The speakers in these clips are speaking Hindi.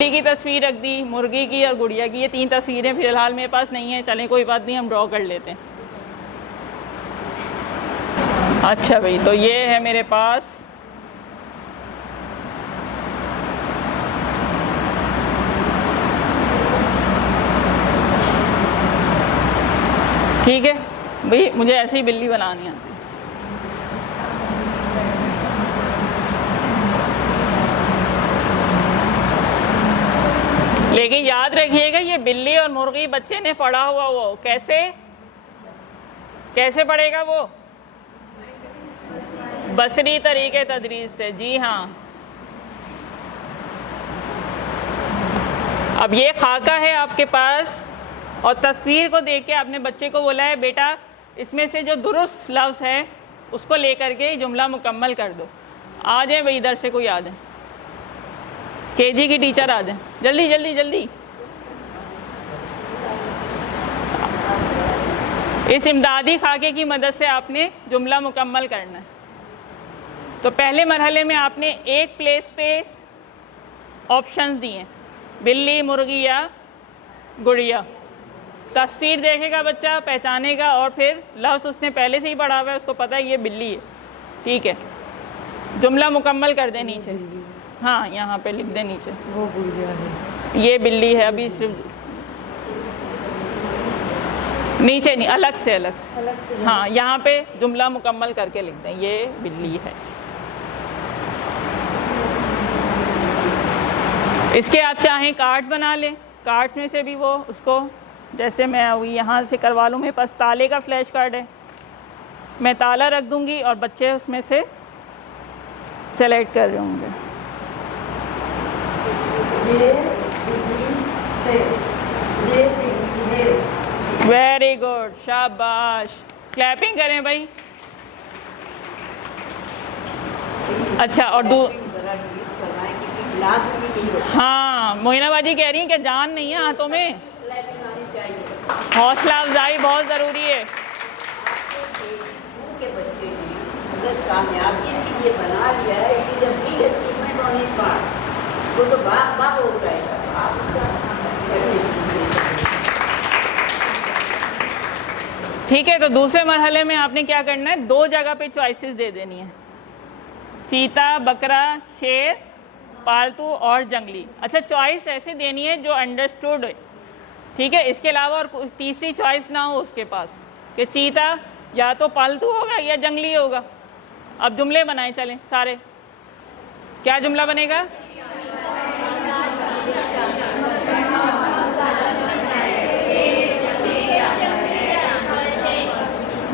बिल्ली की तस्वीर रख दी, मुर्गी की और गुड़िया की, ये 3 तस्वीरें फिलहाल मेरे पास नहीं है। चलें कोई बात नहीं, हम ड्रॉ कर लेते हैं। अच्छा भाई, तो ये है मेरे पास ठीक है भाई, मुझे ऐसे ही बिल्ली बनानी आती है। लेकिन याद रखिएगा, ये बिल्ली और मुर्गी बच्चे ने पढ़ा हुआ, वो कैसे पढ़ेगा वो? बसरी तरीके तदरीस से। जी हाँ। अब ये खाका है आपके पास और तस्वीर को देख के आपने बच्चे को बोला है बेटा इसमें से जो दुरुस्त लफ्ज़ है उसको लेकर के जुमला मुकम्मल कर दो। आ जाए भाई, इधर से कोई आ जाए, केजी की टीचर आ जाए, जल्दी जल्दी जल्दी। इस इमदादी खाके की मदद से आपने जुमला मुकम्मल करना है। तो पहले मरहले में आपने एक प्लेस पे ऑप्शंस दिए, बिल्ली, मुर्गी या गुड़िया। तस्वीर देखेगा बच्चा, पहचानेगा और फिर लफ्ज़ उसने पहले से ही पढ़ा हुआ है, उसको पता है ये बिल्ली है। ठीक है, जुमला मुकम्मल कर दे नीचे। हाँ, यहाँ पे लिख दे नीचे, वो गुड़िया है, ये बिल्ली है। अभी सिर्फ नीचे नहीं, अलग से हाँ, यहाँ पे जुमला मुकम्मल करके लिख दें, ये बिल्ली है। इसके आप चाहें कार्ड्स बना लें, कार्ड्स में से भी वो उसको, जैसे मैं यहाँ से करवा लूँ, मेरे पास ताले का फ्लैश कार्ड है, मैं ताला रख दूँगी और बच्चे उसमें से सेलेक्ट कर रहे होंगे। वेरी गुड, शाबाश, क्लैपिंग करें भाई। अच्छा, और हाँ, मोहिना बाजी कह रही हैं कि जान नहीं है हाथों में, हौसला अफजाई बहुत ज़रूरी है। कामयाबी से ये बना लिया है, it is a big achievement on his part, वो तो बात हो जाएगा। ठीक है, तो दूसरे मरहले में आपने क्या करना है, 2 जगह पे चॉइसेस दे देनी है, चीता, बकरा, शेर, पालतू और जंगली। अच्छा, चॉइस ऐसे देनी है जो अंडरस्टूड है। ठीक है, इसके अलावा और तीसरी चॉइस ना हो उसके पास कि चीता या तो पालतू होगा या जंगली होगा। अब जुमले बनाए चलें सारे। क्या जुमला बनेगा?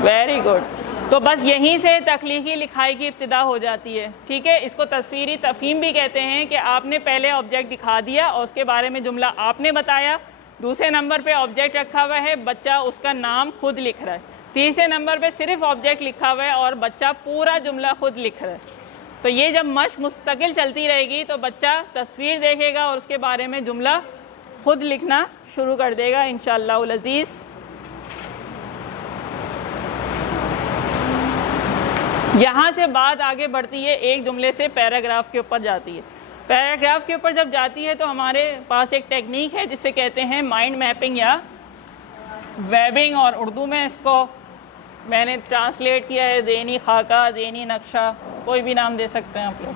Very good. तो बस यहीं से तख्लीकी लिखाई की इब्तिदा हो जाती है। ठीक है, इसको तस्वीरी तफहीम भी कहते हैं कि आपने पहले ऑब्जेक्ट दिखा दिया और उसके बारे में जुमला आपने बताया। दूसरे नंबर पे ऑब्जेक्ट रखा हुआ है, बच्चा उसका नाम खुद लिख रहा है। तीसरे नंबर पे सिर्फ ऑब्जेक्ट लिखा हुआ है और बच्चा पूरा जुमला खुद लिख रहा है। तो ये जब मश्क मुस्तकिल चलती रहेगी तो बच्चा तस्वीर देखेगा और उसके बारे में जुमला खुद लिखना शुरू कर देगा इंशाअल्लाह अज़ीज़। यहाँ से बात आगे बढ़ती है, एक जुमले से पैराग्राफ के ऊपर जाती है। पैराग्राफ के ऊपर जब जाती है तो हमारे पास एक टेक्निक है जिसे कहते हैं माइंड मैपिंग या वेबिंग, और उर्दू में इसको मैंने ट्रांसलेट किया है ज़हनी खाका, ज़हनी नक्शा, कोई भी नाम दे सकते हैं आप लोग।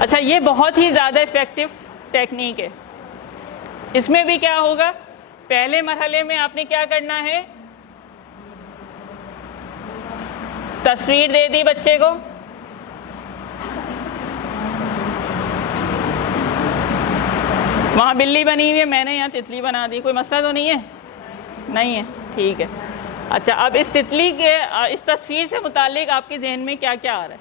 अच्छा, ये बहुत ही ज़्यादा इफ़ेक्टिव टेक्निक है। इसमें भी क्या होगा, पहले मरहले में आपने क्या करना है, तस्वीर दे दी बच्चे को, वहाँ बिल्ली बनी हुई है, मैंने यहाँ तितली बना दी, कोई मसला तो नहीं है? नहीं है, ठीक है। अच्छा, अब इस तितली के इस तस्वीर से मुतालिक आपके जहन में क्या क्या आ रहा है?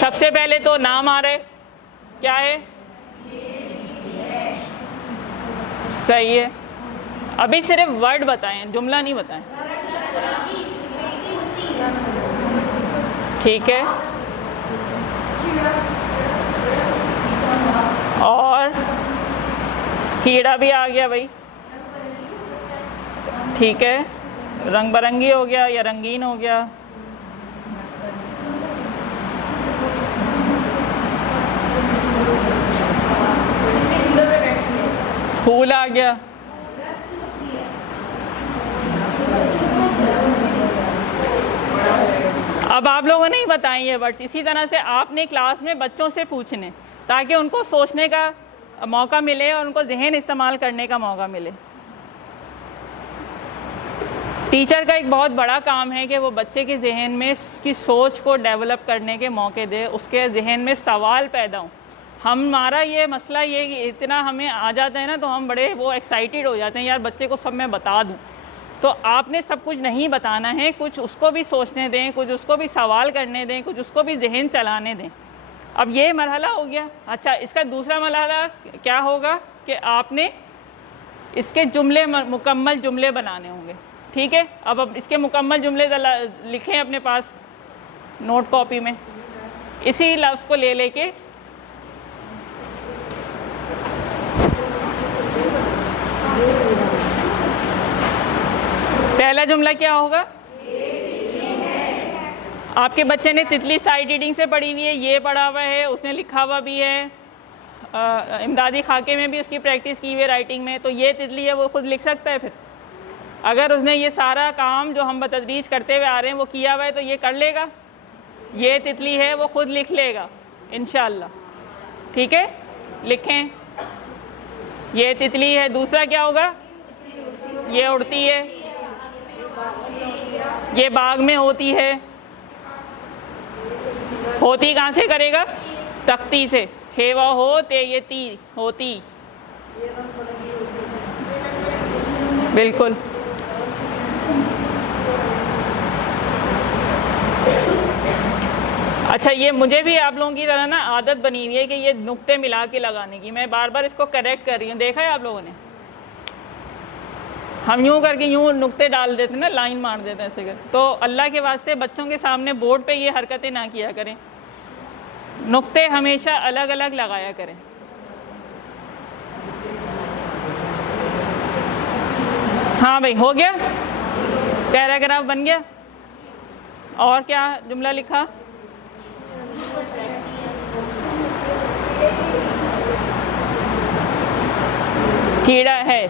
सबसे पहले तो नाम आ रहा है, क्या है? सही है। अभी सिर्फ वर्ड बताएं, जुमला नहीं बताएं। ठीक है, और कीड़ा भी आ गया भाई। ठीक है, रंग बिरंगी हो गया या रंगीन हो गया। फूल आ गया। अब आप लोगों ने ही बताए ये वर्ड्स। इसी तरह से आपने क्लास में बच्चों से पूछने, ताकि उनको सोचने का मौका मिले और उनको जहन इस्तेमाल करने का मौका मिले। टीचर का एक बहुत बड़ा काम है कि वो बच्चे के जहन में उसकी सोच को डेवलप करने के मौके दे, उसके जहन में सवाल पैदा हों। हमारा ये मसला ये कि इतना हमें आ जाता है ना, तो हम बड़े वो एक्साइटेड हो जाते हैं, यार बच्चे को सब मैं बता दूं। तो आपने सब कुछ नहीं बताना है, कुछ उसको भी सोचने दें, कुछ उसको भी सवाल करने दें, कुछ उसको भी जहन चलाने दें। अब ये मरहला हो गया। अच्छा, इसका दूसरा मरहला क्या होगा कि आपने इसके जुमले, मुकम्मल जुमले बनाने होंगे। ठीक है, अब इसके मुकम्मल जुमले लिखें अपने पास नोट कॉपी में, इसी लफ्ज़ को ले लेके। पहला जुमला क्या होगा? आपके बच्चे ने तितली साइड रीडिंग से पढ़ी हुई है, ये पढ़ा हुआ है, उसने लिखा हुआ भी है, इमदादी खाके में भी उसकी प्रैक्टिस की हुई है राइटिंग में, तो ये तितली है वो खुद लिख सकता है। फिर अगर उसने ये सारा काम जो हम बतदरीज करते हुए आ रहे हैं वो किया हुआ है तो ये कर लेगा। ये तितली है वो खुद लिख लेगा इंशाअल्लाह। ठीक है, लिखें, ये तितली है। दूसरा क्या होगा? ये उड़ती है, ये बाग में होती है। होती कहाँ से करेगा? तख्ती से। हे व होते, ये ती होती। बिल्कुल। अच्छा, ये मुझे भी आप लोगों की तरह ना आदत बनी हुई है कि ये नुक्ते मिला के लगाने की। मैं बार बार इसको करेक्ट कर रही हूँ, देखा है आप लोगों ने? हम यूँ करके यूँ नुक्ते डाल देते हैं ना, लाइन मार देते हैं ऐसे कर। तो अल्लाह के वास्ते बच्चों के सामने बोर्ड पे ये हरकतें ना किया करें, नुक्ते हमेशा अलग अलग लगाया करें। हाँ भाई, हो गया, पैराग्राफ बन गया। और क्या जुमला लिखा? कीड़ा है,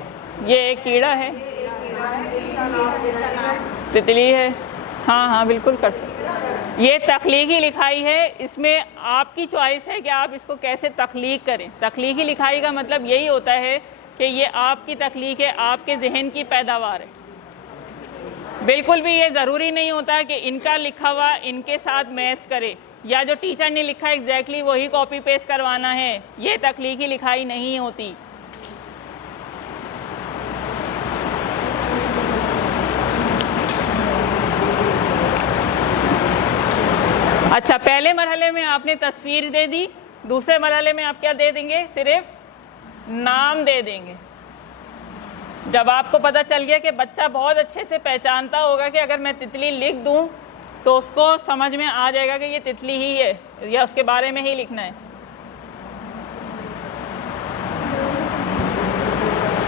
ये एक कीड़ा है, तितली है। हाँ हाँ बिल्कुल कर सकते। ये तख्लीकी लिखाई है, इसमें आपकी चॉइस है कि आप इसको कैसे तख्लीक करें। तख्लीकी लिखाई का मतलब यही होता है कि ये आपकी तख्लीक है, आपके जहन की पैदावार है। बिल्कुल भी ये ज़रूरी नहीं होता कि इनका लिखा हुआ इनके साथ मैच करे, या जो टीचर ने लिखा एग्जैक्टली वही कॉपी पेस्ट करवाना है। ये तख्लीकी लिखाई नहीं होती। अच्छा, पहले मरहले में आपने तस्वीर दे दी, दूसरे मरहले में आप क्या दे देंगे? सिर्फ नाम दे देंगे। जब आपको पता चल गया कि बच्चा बहुत अच्छे से पहचानता होगा कि अगर मैं तितली लिख दूं तो उसको समझ में आ जाएगा कि ये तितली ही है या उसके बारे में ही लिखना है।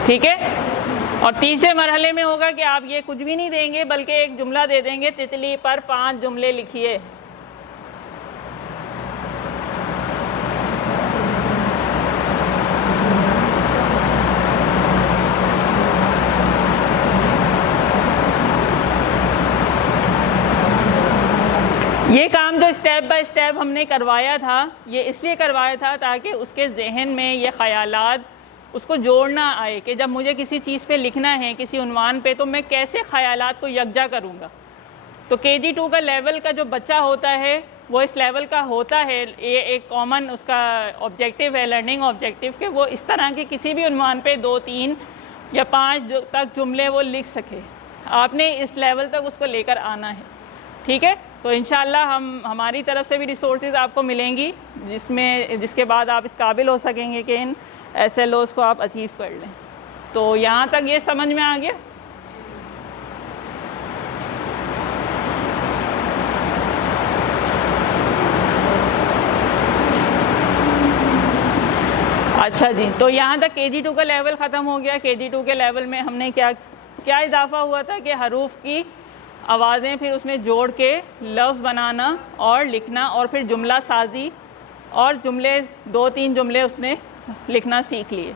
ठीक है, और तीसरे मरहले में होगा कि आप ये कुछ भी नहीं देंगे बल्कि एक जुमला दे देंगे, तितली पर 5 जुमले लिखिए। ये काम जो स्टेप बाय स्टेप हमने करवाया था, ये इसलिए करवाया था ताकि उसके जहन में ये ख़यालात उसको जोड़ना आए कि जब मुझे किसी चीज़ पे लिखना है, किसी उन्वान पे, तो मैं कैसे ख़यालात को यकजा करूँगा। तो KG 2 का लेवल का जो बच्चा होता है वो इस लेवल का होता है। ये एक कॉमन उसका ऑब्जेक्टिव है, लर्निंग ऑब्जेक्टिव, कि वो इस तरह के किसी भी उन्वान पे 2, 3 या 5 तक जुमले वो लिख सके। आपने इस लेवल तक उसको लेकर आना है। ठीक है, तो इंशाल्लाह हमारी तरफ से भी रिसोर्सेज आपको मिलेंगी जिसके बाद आप इस काबिल हो सकेंगे कि इन SLOs को आप अचीव कर लें। तो यहाँ तक ये समझ में आ गया? अच्छा जी, तो यहाँ तक KG 2 का लेवल ख़त्म हो गया। KG 2 के लेवल में हमने क्या क्या इजाफा हुआ था कि हरूफ की आवाज़ें फिर उसमें जोड़ के लफ्ज़ बनाना और लिखना और फिर जुमला साजी और जुमले 2-3 जुमले उसने लिखना सीख लिए।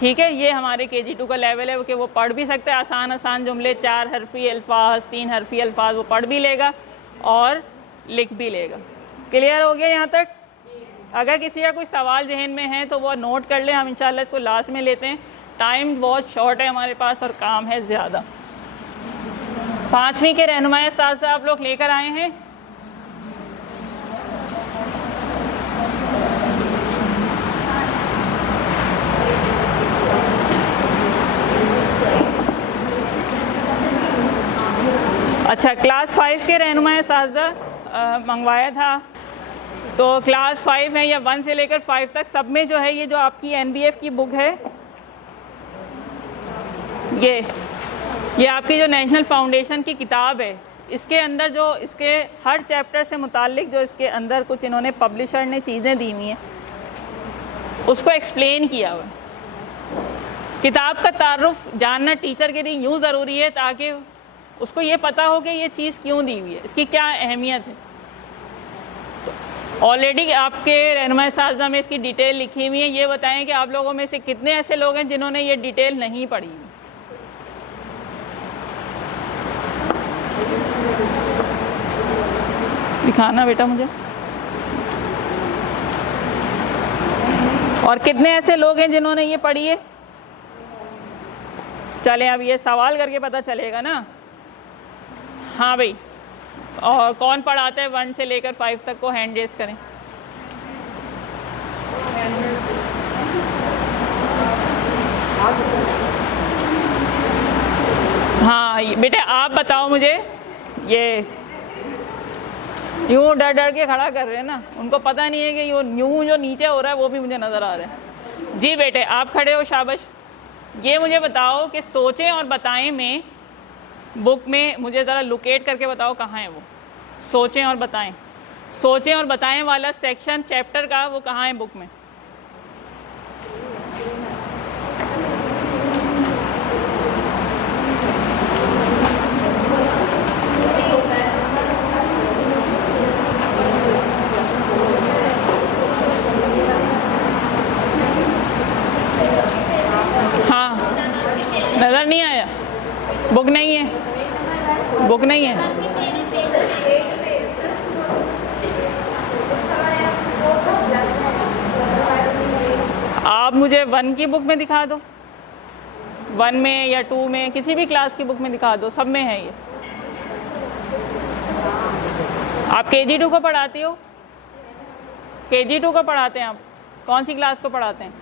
ठीक है, ये हमारे KG2 का लेवल है कि वो पढ़ भी सकता है आसान आसान जुमले, 4 हरफी अल्फाज, 3 हरफी अल्फाज वो पढ़ भी लेगा और लिख भी लेगा। क्लियर हो गया यहाँ तक? अगर किसी का कोई सवाल जहन में है तो वो नोट कर ले, हम इंशाल्लाह इसको लास्ट में लेते हैं। टाइम बहुत शॉर्ट है हमारे पास और काम है ज़्यादा। 5वीं के रहनुमाई साथ आप लोग लेकर आए हैं। अच्छा, क्लास 5 के रहनुमाई साजा मंगवाया था, तो क्लास 5 है या 1 से लेकर 5 तक सब में जो है ये जो आपकी NBF की बुक है, ये आपकी जो नेशनल फाउंडेशन की किताब है, इसके अंदर जो इसके हर चैप्टर से मुताल्लिक जो इसके अंदर कुछ इन्होंने पब्लिशर ने चीज़ें दी हुई हैं उसको एक्सप्लेन किया हुआ। किताब का तारुफ जानना टीचर के लिए यूँ ज़रूरी है ताकि उसको ये पता हो कि ये चीज़ क्यों दी हुई है, इसकी क्या अहमियत है। ऑलरेडी आपके रहनुमाई साज़ा में इसकी डिटेल लिखी हुई है। ये बताएं कि आप लोगों में से कितने ऐसे लोग हैं जिन्होंने ये डिटेल नहीं पढ़ी हुई। दिखाना बेटा मुझे। और कितने ऐसे लोग हैं जिन्होंने ये पढ़ी है? चलें, अब ये सवाल करके पता चलेगा ना। हाँ भाई, और कौन पढ़ाता है 1 से लेकर 5 तक को हैंड रेस करें। हाँ बेटे आप बताओ मुझे, ये यूँ डर डर के खड़ा कर रहे हैं ना, उनको पता नहीं है कि यूँ जो नीचे हो रहा है वो भी मुझे नज़र आ रहा है। जी बेटे आप खड़े हो, शाबाश। ये मुझे बताओ कि सोचें और बताएं में बुक में मुझे ज़रा लोकेट करके बताओ कहाँ है वो। सोचें और बताएं, सोचें और बताएं वाला सेक्शन चैप्टर का वो कहाँ है बुक में? हाँ, नज़र नहीं आया? बुक नहीं है, बुक नहीं है। आप मुझे 1 की बुक में दिखा दो, 1 में या 2 में, किसी भी क्लास की बुक में दिखा दो, सब में है ये। आप KG2 को पढ़ाती हो? KG2 को पढ़ाते हैं आप? कौन सी क्लास को पढ़ाते हैं?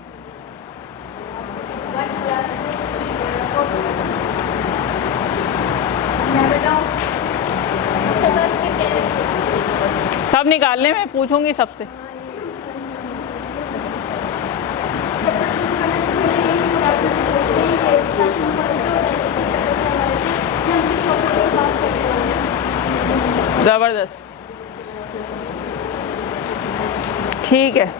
सब निकालने में पूछूंगी सबसे। ज़बरदस्त, ठीक है।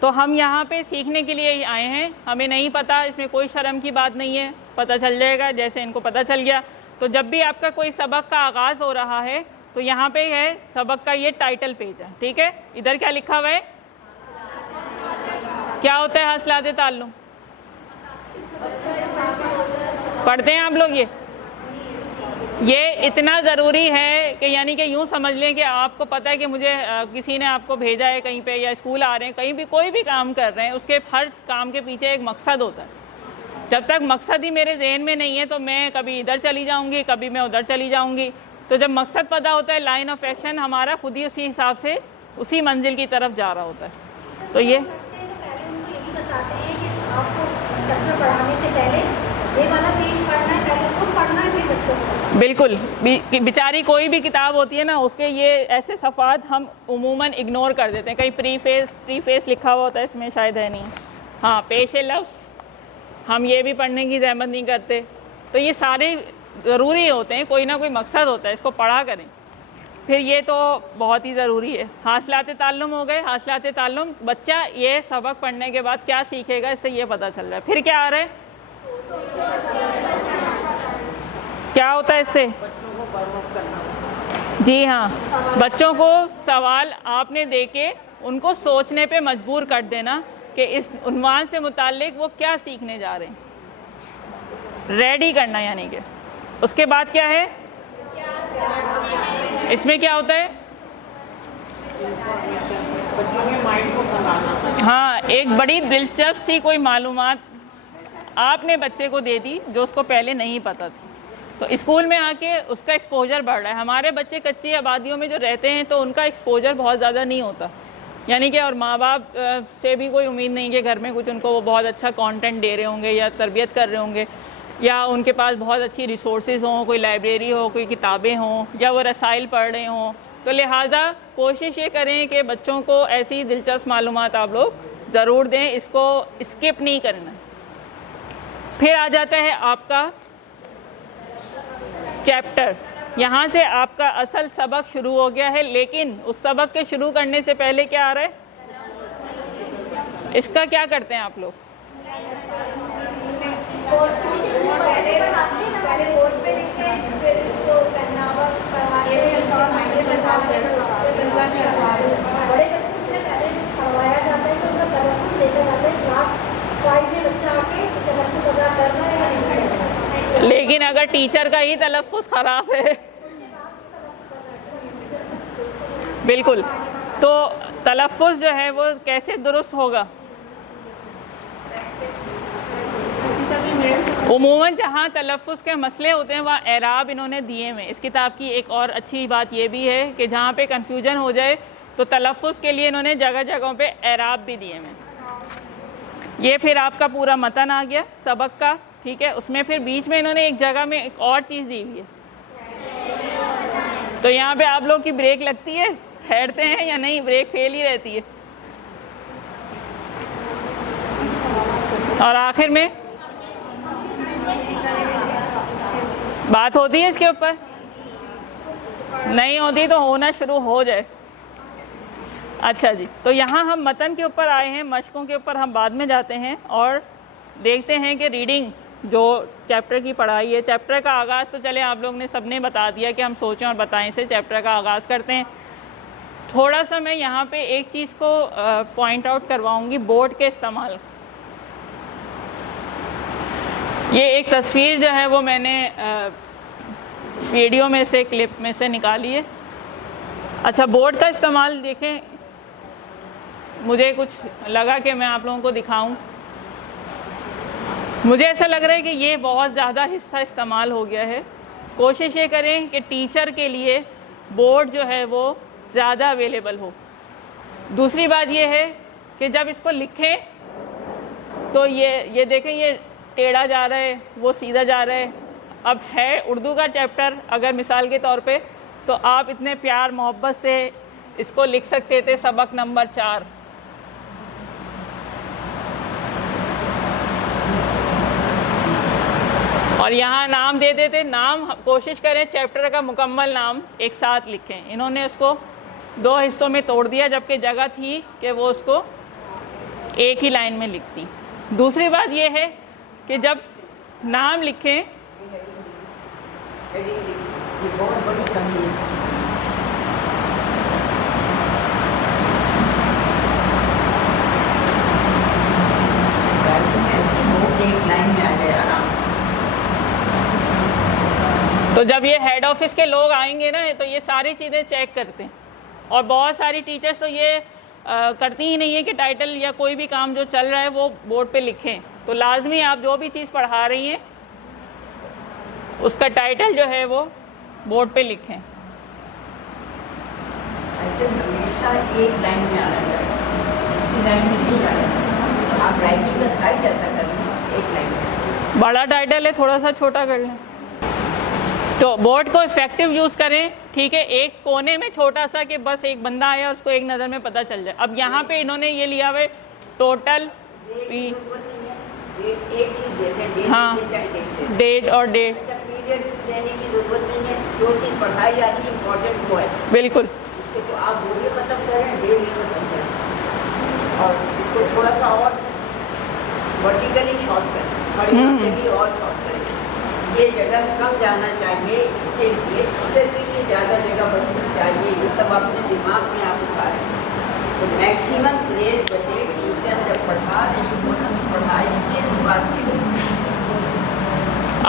तो हम यहाँ पे सीखने के लिए ही आए हैं, हमें नहीं पता, इसमें कोई शर्म की बात नहीं है, पता चल जाएगा जैसे इनको पता चल गया। तो जब भी आपका कोई सबक का आगाज़ हो रहा है तो यहाँ पे है सबक का ये टाइटल पेज है, ठीक है। इधर क्या लिखा हुआ है? क्या होता है हसलाते ताल्लुम? पढ़ते हैं आप लोग? ये इतना ज़रूरी है कि यानी कि यूँ समझ लें कि आपको पता है कि मुझे किसी ने आपको भेजा है कहीं पे, या स्कूल आ रहे हैं, कहीं भी कोई भी काम कर रहे हैं, उसके हर काम के पीछे एक मकसद होता है। जब तक मकसद ही मेरे जहन में नहीं है तो मैं कभी इधर चली जाऊंगी, कभी मैं उधर चली जाऊंगी। तो जब मकसद पता होता है, लाइन ऑफ एक्शन हमारा खुद ही उसी हिसाब से उसी मंजिल की तरफ जा रहा होता है। तो ये बताते हैं कि आपको चैप्टर पढ़ाने से पहले ये वाला पेज पढ़ना है, पहले खुद पढ़ना है, फिर बच्चों को। बिल्कुल, बेचारी कोई भी किताब होती है ना, उसके ये ऐसे सफ़ात हम उमूमन इग्नोर कर देते हैं। कहीं प्रीफेस लिखा हुआ होता है, इसमें शायद है नहीं। हाँ, पेश लफ्ज़ हम ये भी पढ़ने की ज़हमत नहीं करते। तो ये सारे ज़रूरी होते हैं, कोई ना कोई मकसद होता है, इसको पढ़ा करें। फिर ये तो बहुत ही ज़रूरी है। हासिलात ताल्लुम हो गए। हासिलात ताल्लुम, बच्चा ये सबक पढ़ने के बाद क्या सीखेगा, इससे ये पता चल रहा है। फिर क्या आ रहा है? क्या होता है इससे? जी हाँ, बच्चों को सवाल आपने देके उनको सोचने पे मजबूर कर देना कि इस उन्वान से मुताल्लिक वो क्या सीखने जा रहे हैं, रेडी करना। यानी कि उसके बाद क्या है, इसमें क्या होता है, बच्चों के माइंड को बनाना। हाँ, एक बड़ी दिलचस्प सी कोई मालूमात आपने बच्चे को दे दी जो उसको पहले नहीं पता थी, तो स्कूल में आके उसका एक्सपोजर बढ़ रहा है। हमारे बच्चे कच्ची आबादियों में जो रहते हैं तो उनका एक्सपोजर बहुत ज़्यादा नहीं होता, यानी कि और माँ बाप से भी कोई उम्मीद नहीं कि घर में कुछ उनको वो बहुत अच्छा कंटेंट दे रहे होंगे या तरबियत कर रहे होंगे, या उनके पास बहुत अच्छी रिसोर्सेज हों, कोई लाइब्रेरी हो, कोई किताबें हों, या वो रसाइल पढ़ रहे हों। तो लिहाजा कोशिश ये करें कि बच्चों को ऐसी दिलचस्प मालूमात आप लोग ज़रूर दें, इसको स्किप नहीं करना। फिर आ जाता है आपका चैप्टर, यहाँ से आपका असल सबक शुरू हो गया है, लेकिन उस सबक के शुरू करने से पहले क्या आ रहा है, इसका क्या करते हैं आप लोग? पहले बोर्ड पे लिखते हैं, फिर इसको पहनावा पढ़ाते हैं, बड़े बच्चों से पहले पढ़वाया जाता है तो उनका तलफ़्फ़ुज़ लेकर जाते हैं। क्लास 5 में बच्चा आके तलफ़्फ़ुज़ अदा करना है या नहीं करना। लेकिन अगर टीचर का ही तलफ़्फ़ुज़ ख़राब है, बिल्कुल, तो तलफ़्फ़ुज़ जो है वो कैसे दुरुस्त होगा? उमूमन जहाँ तलफ़्फ़ुज़ के मसले होते हैं वहाँ एराब इन्होंने दिए हुए। इस किताब की एक और अच्छी बात ये भी है कि जहाँ पे कन्फ्यूजन हो जाए तो तलफ़्फ़ुज़ के लिए इन्होंने जगह जगहों पे एराब भी दिए हुए। ये फिर आपका पूरा मतन आ गया सबक का, ठीक है। उसमें फिर बीच में इन्होंने एक जगह में एक और चीज़ दी हुई है, तो यहाँ पे आप लोग की ब्रेक लगती है, ठहरते हैं या नहीं, ब्रेक फेल ही रहती है। और आखिर में बात होती है इसके ऊपर, नहीं होती तो होना शुरू हो जाए। अच्छा जी, तो यहाँ हम मतन के ऊपर आए हैं, मशकों के ऊपर हम बाद में जाते हैं और देखते हैं कि रीडिंग जो चैप्टर की पढ़ाई है, चैप्टर का आगाज़ तो चले आप लोग ने सबने बता दिया कि हम सोचें और बताएं से चैप्टर का आगाज़ करते हैं। थोड़ा सा मैं यहाँ पे एक चीज़ को पॉइंट आउट करवाऊँगी, बोर्ड के इस्तेमाल। ये एक तस्वीर जो है वो मैंने वीडियो में से, क्लिप में से निकाली है। अच्छा, बोर्ड का इस्तेमाल देखें, मुझे कुछ लगा कि मैं आप लोगों को दिखाऊं। मुझे ऐसा लग रहा है कि ये बहुत ज़्यादा हिस्सा इस्तेमाल हो गया है। कोशिश ये करें कि टीचर के लिए बोर्ड जो है वो ज़्यादा अवेलेबल हो। दूसरी बात ये है कि जब इसको लिखें तो ये देखें, ये टेढ़ा जा रहा है, वो सीधा जा रहा है। अब है उर्दू का चैप्टर अगर मिसाल के तौर पे, तो आप इतने प्यार मोहब्बत से इसको लिख सकते थे सबक नंबर 4। और यहाँ नाम दे देते, नाम कोशिश करें चैप्टर का मुकम्मल नाम एक साथ लिखें। इन्होंने उसको 2 हिस्सों में तोड़ दिया, जबकि जगह थी कि वो उसको एक ही लाइन में लिखती। दूसरी बात ये है कि जब नाम लिखें, ये बहुत बड़ी कमी है। ऐसी हो कि एक लाइन में आ जाए आराम से। तो जब ये हेड ऑफिस के लोग आएंगे ना तो ये सारी चीज़ें चेक करते हैं, और बहुत सारी टीचर्स तो ये करती ही नहीं है कि टाइटल या कोई भी काम जो चल रहा है वो बोर्ड पे लिखें। तो लाजमी आप जो भी चीज़ पढ़ा रही हैं उसका टाइटल जो है वो बोर्ड पे लिखें। टाइटल हमेशा एक लाइन में आना चाहिए, दूसरी लाइन में नहीं जाना। आप राइटिंग का साइज ऐसा करें एक लाइन में। बड़ा टाइटल है, थोड़ा सा छोटा कर लें। तो बोर्ड को इफेक्टिव यूज़ करें, ठीक है। एक कोने में छोटा सा कि बस एक बंदा आया और उसको एक नज़र में पता चल जाए। अब यहाँ पे इन्होंने ये लिया हुआ टोटल एक चीज़ देते हैं, हाँ, डेट और डेट। अच्छा, पीरियड देने की जरूरत नहीं है, जो चीज़ पढ़ाई जा रही है इम्पोर्टेंट वो है, बिल्कुल। उसके तो आप वो भी ख़त्म करें, डे भी ख़त्म करें, और इसको थोड़ा सा और वर्टिकली शॉर्ट करें। थोड़ी बहुत जगह और शॉर्ट करें। ये जगह कम जाना चाहिए, इसके लिए टीचर के लिए ज़्यादा जगह बचनी चाहिए, ये तब अपने दिमाग में आप उतारें। तो मैक्सिमम प्लेस बचे, टीचर जब पढ़ा रही हो ना पढ़ाई के बात की।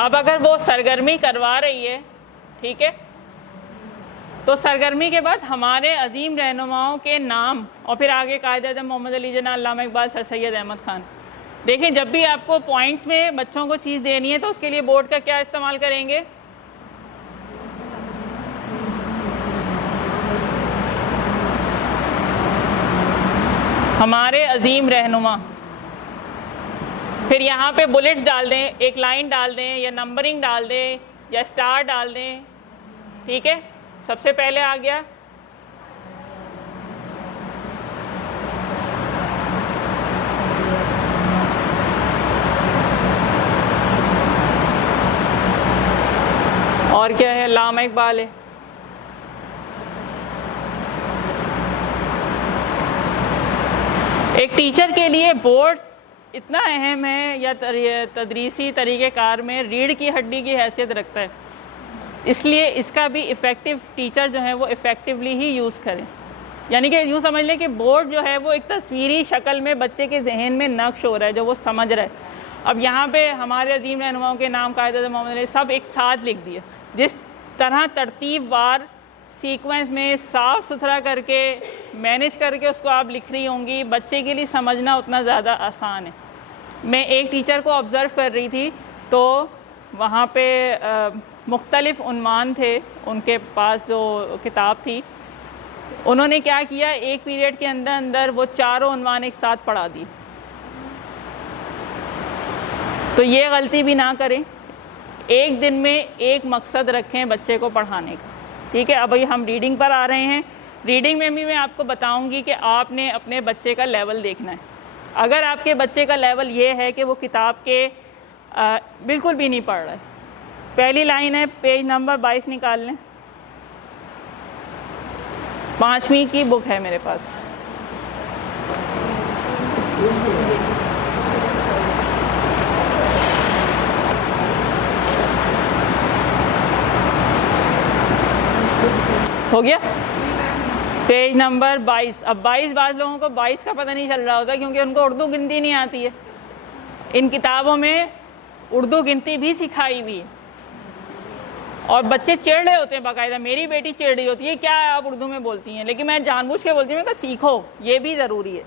अब अगर वो सरगर्मी करवा रही है, ठीक है, तो सरगर्मी के बाद हमारे अजीम रहनुमाओं के नाम और फिर आगे कायद-ए-आज़म मोहम्मद अली जिन्ना, अल्लामा इकबाल, सर सैयद अहमद ख़ान। देखें, जब भी आपको पॉइंट्स में बच्चों को चीज़ देनी है तो उसके लिए बोर्ड का क्या इस्तेमाल करेंगे? हमारे अजीम रहनुमा। फिर यहाँ पे बुलेट्स डाल दें, एक लाइन डाल दें या नंबरिंग डाल दें या स्टार डाल दें, ठीक है। सबसे पहले आ गया और क्या है, अल्लामा इकबाल है। एक टीचर के लिए बोर्ड्स इतना अहम है या तदरीसी तरीक़ेकार में रीढ़ की हड्डी की हैसियत रखता है, इसलिए इसका भी इफ़ेक्टिव टीचर जो है वो इफ़ेक्टिवली ही यूज़ करें। यानी कि यूँ समझ लें कि बोर्ड जो है वो एक तस्वीरी शक्ल में बच्चे के जहन में नक्श हो रहा है जो वो समझ रहा है। अब यहाँ पे हमारे अजीम रहनुमाओं के नाम कायद-ए-आज़म मोहम्मद अली सब एक साथ लिख दिए। जिस तरह तरतीबवार सीक्वेंस में साफ़ सुथरा करके मैनेज करके उसको आप लिख रही होंगी, बच्चे के लिए समझना उतना ज़्यादा आसान है। मैं एक टीचर को ऑब्ज़र्व कर रही थी तो वहाँ पे मुख्तलिफ़ उन्वान थे उनके पास, जो किताब थी उन्होंने क्या किया, एक पीरियड के अंदर अंदर वो चारों उन्वान एक साथ पढ़ा दी। तो ये गलती भी ना करें, एक दिन में एक मकसद रखें बच्चे को पढ़ाने का, ठीक है। अब भाई हम रीडिंग पर आ रहे हैं, रीडिंग में भी मैं आपको बताऊंगी कि आपने अपने बच्चे का लेवल देखना है। अगर आपके बच्चे का लेवल ये है कि वो किताब के बिल्कुल भी नहीं पढ़ रहा है, पहली लाइन है, पेज नंबर 22 निकाल लें, 5वीं की बुक है मेरे पास। हो गया, पेज नंबर 22। अब 22 बाद लोगों को 22 का पता नहीं चल रहा होता क्योंकि उनको उर्दू गिनती नहीं आती है। इन किताबों में उर्दू गिनती भी सिखाई हुई है और बच्चे चिढ़ रहे होते हैं बाकायदा। मेरी बेटी चिढ़ रही होती है, क्या आप उर्दू में बोलती हैं, लेकिन मैं जानबूझ के बोलती हूँ कि सीखो, ये भी ज़रूरी है।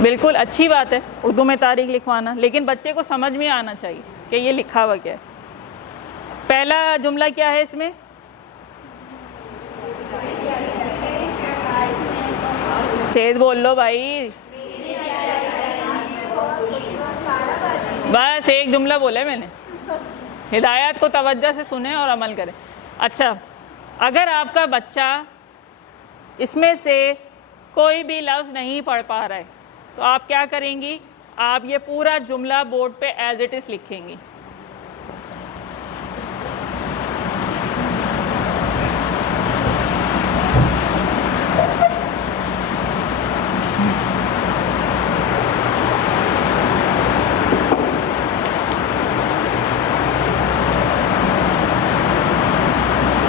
बिल्कुल अच्छी बात है उर्दू में तारीख लिखवाना, लेकिन बच्चे को समझ में आना चाहिए कि ये लिखा हुआ क्या है। पहला जुमला क्या है इसमें, तेज बोल लो भाई, बस एक जुमला बोला मैंने। हिदायत को तवज्जो से सुने और अमल करें। अच्छा, अगर आपका बच्चा इसमें से कोई भी लफ्ज़ नहीं पढ़ पा रहा है तो आप क्या करेंगी, आप ये पूरा जुमला बोर्ड पे एज इट इज़ लिखेंगी।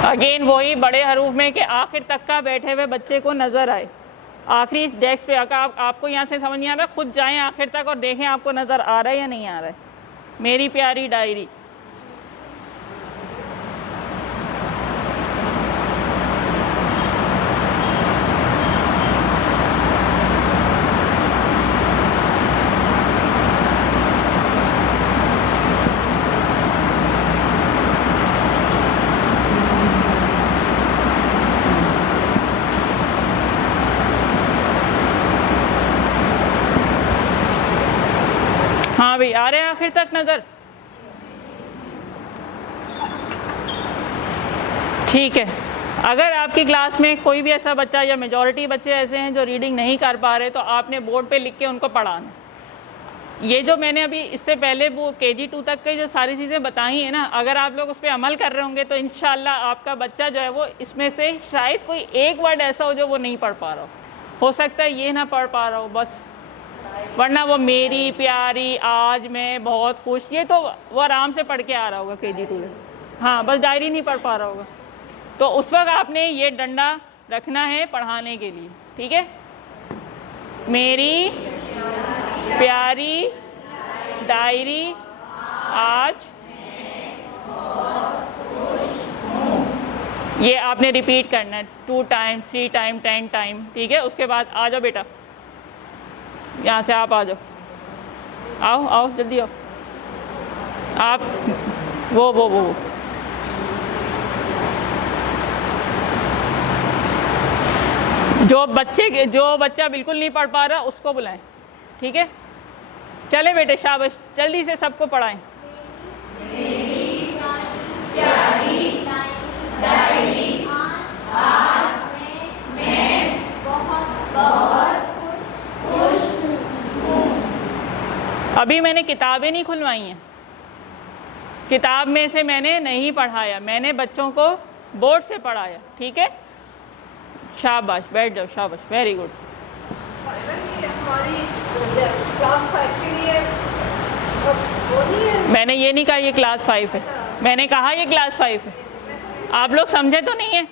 अगेन वही बड़े हरूफ में कि आखिर तक का बैठे हुए बच्चे को नज़र आए। आखिरी डेस्क पे आकर आपको यहाँ से समझ नहीं आ रहा, खुद जाएं आखिर तक और देखें आपको नज़र आ रहा है या नहीं आ रहा है। मेरी प्यारी डायरी, हाँ भाई आ रहे हैं आखिर तक नज़र, ठीक है। अगर आपकी क्लास में कोई भी ऐसा बच्चा या मेजॉरिटी बच्चे ऐसे हैं जो रीडिंग नहीं कर पा रहे तो आपने बोर्ड पे लिख के उनको पढ़ाना। ये जो मैंने अभी इससे पहले वो KG 2 तक के जो सारी चीज़ें बताई हैं ना, अगर आप लोग उस पर अमल कर रहे होंगे तो इंशाल्लाह आपका बच्चा जो है वो इसमें से शायद कोई एक वर्ड ऐसा हो जो वो नहीं पढ़ पा रहा हो सकता है ये ना पढ़ पा रहा हो, बस वरना वो मेरी प्यारी, आज मैं बहुत खुश, ये तो वो आराम से पढ़ के आ रहा होगा KG 2 में। हाँ, बस डायरी नहीं पढ़ पा रहा होगा। तो उस वक्त आपने ये डंडा रखना है पढ़ाने के लिए, ठीक है। मेरी प्यारी डायरी, आज ये आपने रिपीट करना है 2 टाइम, 3 टाइम, 10 टाइम, ठीक है। उसके बाद आ जाओ बेटा, यहाँ से आप आ जाओ, आओ आओ जल्दी आओ आप। वो जो बच्चा बिल्कुल नहीं पढ़ पा रहा उसको बुलाएं, ठीक है। चले बेटे, शाबाश, जल्दी से सबको पढ़ाएं। अभी मैंने किताबें नहीं खुलवाई हैं, किताब में से मैंने नहीं पढ़ाया, मैंने बच्चों को बोर्ड से पढ़ाया, ठीक है। शाबाश, बैठ जाओ, शाबाश, वेरी गुड। मैंने ये नहीं कहा ये क्लास 5 है, मैंने कहा ये क्लास 5 है। आप लोग समझे तो नहीं है,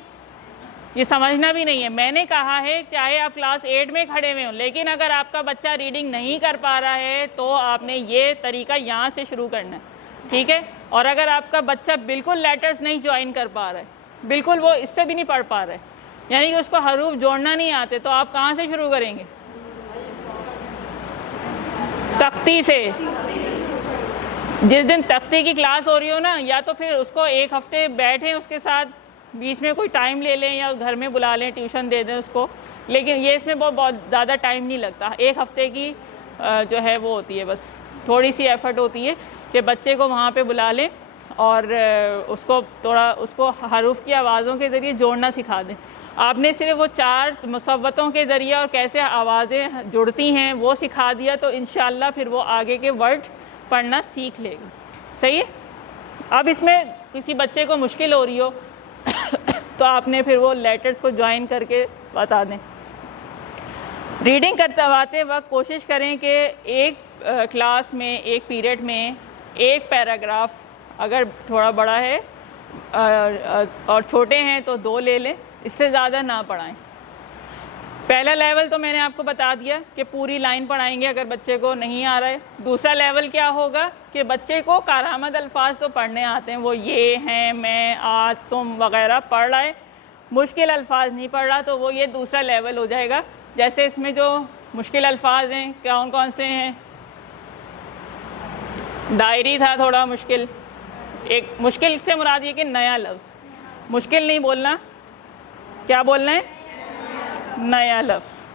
ये समझना भी नहीं है। मैंने कहा है चाहे आप क्लास 8 में खड़े हुए हो, लेकिन अगर आपका बच्चा रीडिंग नहीं कर पा रहा है तो आपने ये तरीका यहाँ से शुरू करना है, ठीक है। और अगर आपका बच्चा बिल्कुल लेटर्स नहीं ज्वाइन कर पा रहा है, बिल्कुल वो इससे भी नहीं पढ़ पा रहा है, यानी कि उसको हरूफ जोड़ना नहीं आते, तो आप कहाँ से शुरू करेंगे? तख्ती से। जिस दिन तख्ती की क्लास हो रही हो ना, या तो फिर उसको एक हफ्ते बैठें उसके साथ, बीच में कोई टाइम ले लें या घर में बुला लें, ट्यूशन दे दें उसको, लेकिन ये इसमें बहुत ज़्यादा टाइम नहीं लगता। एक हफ्ते की जो है वो होती है, बस थोड़ी सी एफ़र्ट होती है कि बच्चे को वहाँ पे बुला लें और उसको थोड़ा उसको हरूफ की आवाज़ों के ज़रिए जोड़ना सिखा दें। आपने सिर्फ वो 4 मुसव्वतों के ज़रिए और कैसे आवाज़ें जुड़ती हैं वो सिखा दिया, तो इंशाअल्लाह फिर वो आगे के वर्ड पढ़ना सीख लेगा। सही है। अब इसमें किसी बच्चे को मुश्किल हो रही हो तो आपने फिर वो लेटर्स को ज्वाइन करके बता दें। रीडिंग करवाते वक्त कोशिश करें कि एक क्लास में, एक पीरियड में एक पैराग्राफ, अगर थोड़ा बड़ा है और छोटे हैं तो 2 ले लें, इससे ज़्यादा ना पढ़ाएं। पहला लेवल तो मैंने आपको बता दिया कि पूरी लाइन पढ़ाएंगे अगर बच्चे को नहीं आ रहा है। दूसरा लेवल क्या होगा कि बच्चे को कारामद अल्फाज तो पढ़ने आते हैं, वो ये हैं, मैं, आज, तुम वगैरह पढ़ रहा है, मुश्किल अल्फाज नहीं पढ़ रहा, तो वो ये दूसरा लेवल हो जाएगा। जैसे इसमें जो मुश्किल अल्फाज हैं कौन कौन से हैं? डायरी था थोड़ा मुश्किल, एक मुश्किल से मुराद ये कि नया लफ्ज़, मुश्किल नहीं बोलना, क्या बोलना है? नया लफ्ज़।